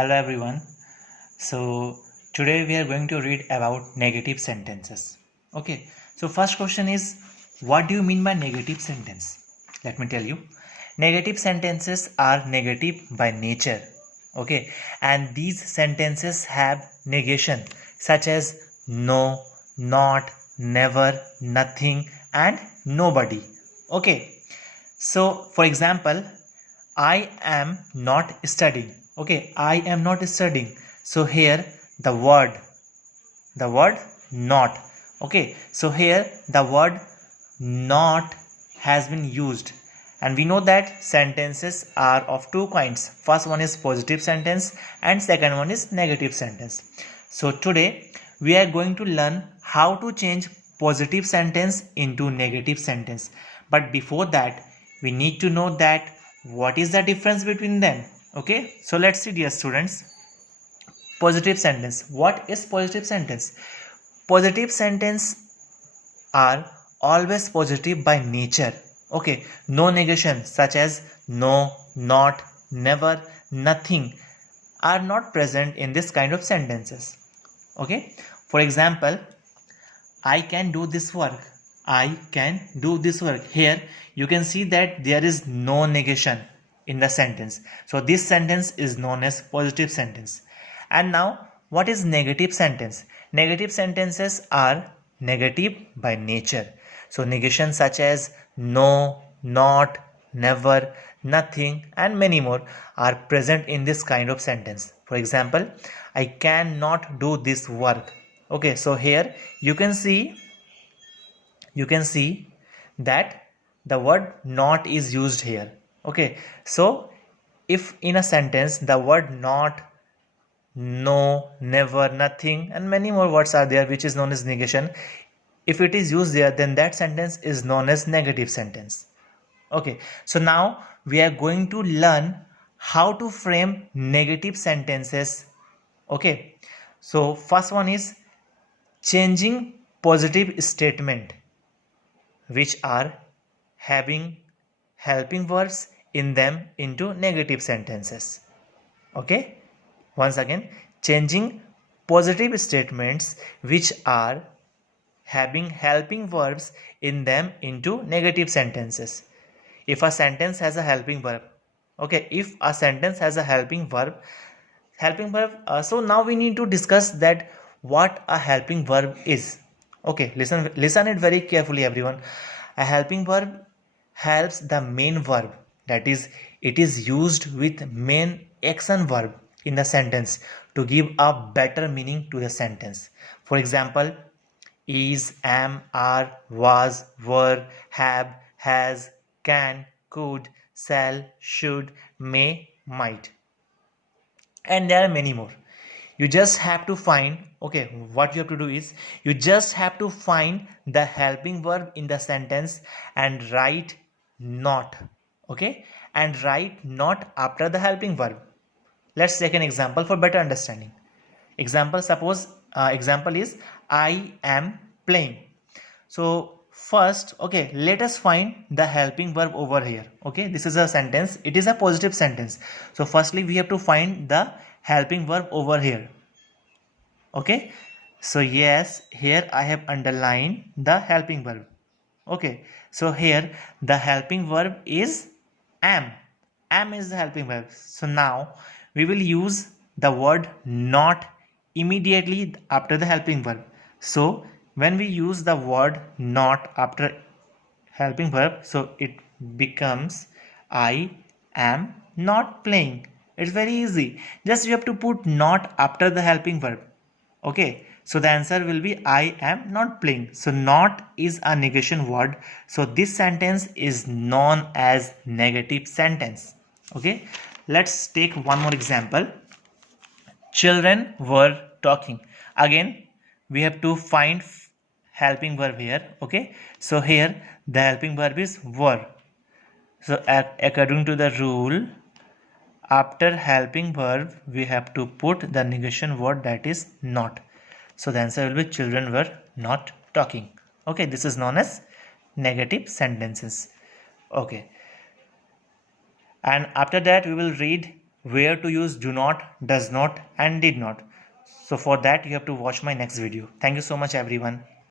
Hello everyone. So today we are going to read about negative sentences. Okay. So first question is, what do you mean by negative sentence? Let me tell you. Negative sentences are negative by nature. Okay. And these sentences have negation such as no, not, never, nothing and nobody. Okay. So for example, I am not studying. Okay, I am not studying. So here the word not. Okay, so here the word not has been used, and we know that sentences are of two kinds. First one is positive sentence and second one is negative sentence. So today we are going to learn how to change positive sentence into negative sentence. But before that, we need to know that what is the difference between them. Okay, so let's see, dear students. Positive sentence. What is positive sentence? Positive sentence are always positive by nature. Okay, no negation such as no, not, never, nothing are not present in this kind of sentences. Okay, for example, I can do this work. I can do this work. Here you can see that there is no negation in the sentence. So this sentence is known as positive sentence. And now what is negative sentence? Negative sentences are negative by nature. So negation such as no, not, never, nothing and many more are present in this kind of sentence. For example, I cannot do this work. Okay, so here you can see that the word not is used here. Okay, so if in a sentence the word not, no, never, nothing and many more words are there which is known as negation, if it is used there, then that sentence is known as negative sentence. Okay, so now we are going to learn how to frame negative sentences. Okay, so first one is changing positive statement, which are having helping verbs in them into negative sentences. Okay, once again, changing positive statements which are having helping verbs in them into negative sentences. If a sentence has a helping verb, okay, if a sentence has a helping verb, so now we need to discuss that what a helping verb is. Okay, listen it very carefully, everyone. A helping verb helps the main verb, that is, it is used with main action verb in the sentence to give a better meaning to the sentence. For example, is, am, are, was, were, have, has, can, could, shall, should, may, might, and there are many more. You just have to find, okay, what you have to do is you just have to find the helping verb in the sentence and write not. Okay, and write not after the helping verb. Let's take an example for better understanding. Example is I am playing. So first, okay, let us find the helping verb over here. Okay, this is a sentence, it is a positive sentence. So firstly we have to find the helping verb over here. Okay, so yes, here I have underlined the helping verb. Okay, so here the helping verb is am. Am is the helping verb. So now we will use the word not immediately after the helping verb. So when we use the word not after helping verb, so it becomes I am not playing. It's very easy. Just you have to put not after the helping verb. Okay, so the answer will be I am not playing. So not is a negation word. So this sentence is known as negative sentence. Okay, let's take one more example. Children were talking. Again, we have to find helping verb here. Okay, so here the helping verb is were. So according to the rule, after helping verb we have to put the negation word, that is not. So the answer will be children were not talking. Okay, this is known as negative sentences. Okay, and after that we will read where to use do not, does not, and did not. So for that you have to watch my next video. Thank you so much everyone.